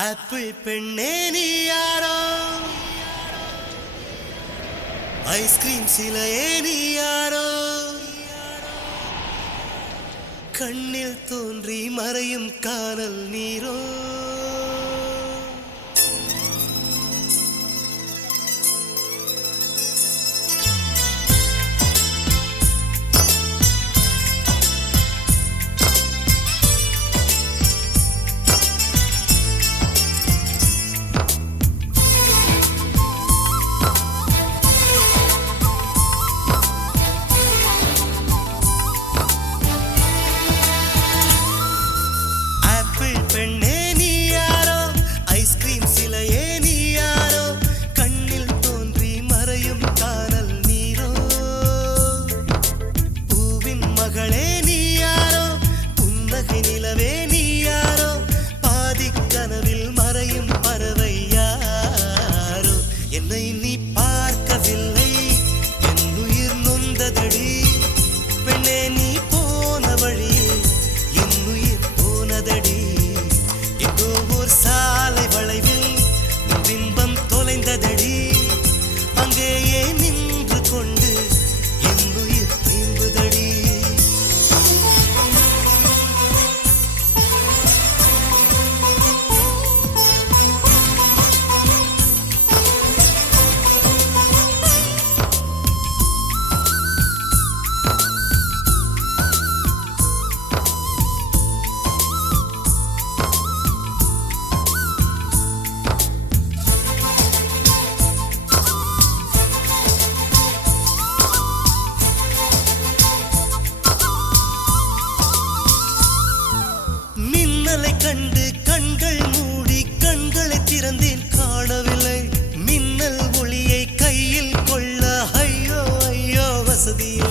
Apple பெண்ணே நீ யாரோ, ஐஸ்கிரீம் சிலையே நீ யாரோ, கண்ணில் தோன்றி மறையும் காணல் நீரோ. கண்டு கண்கள் மூடி கண்களை திறந்தேன், காணவில்லை மின்னல் ஒளியை கையில் கொள்ள. ஐயோ ஐயோ வசதியே.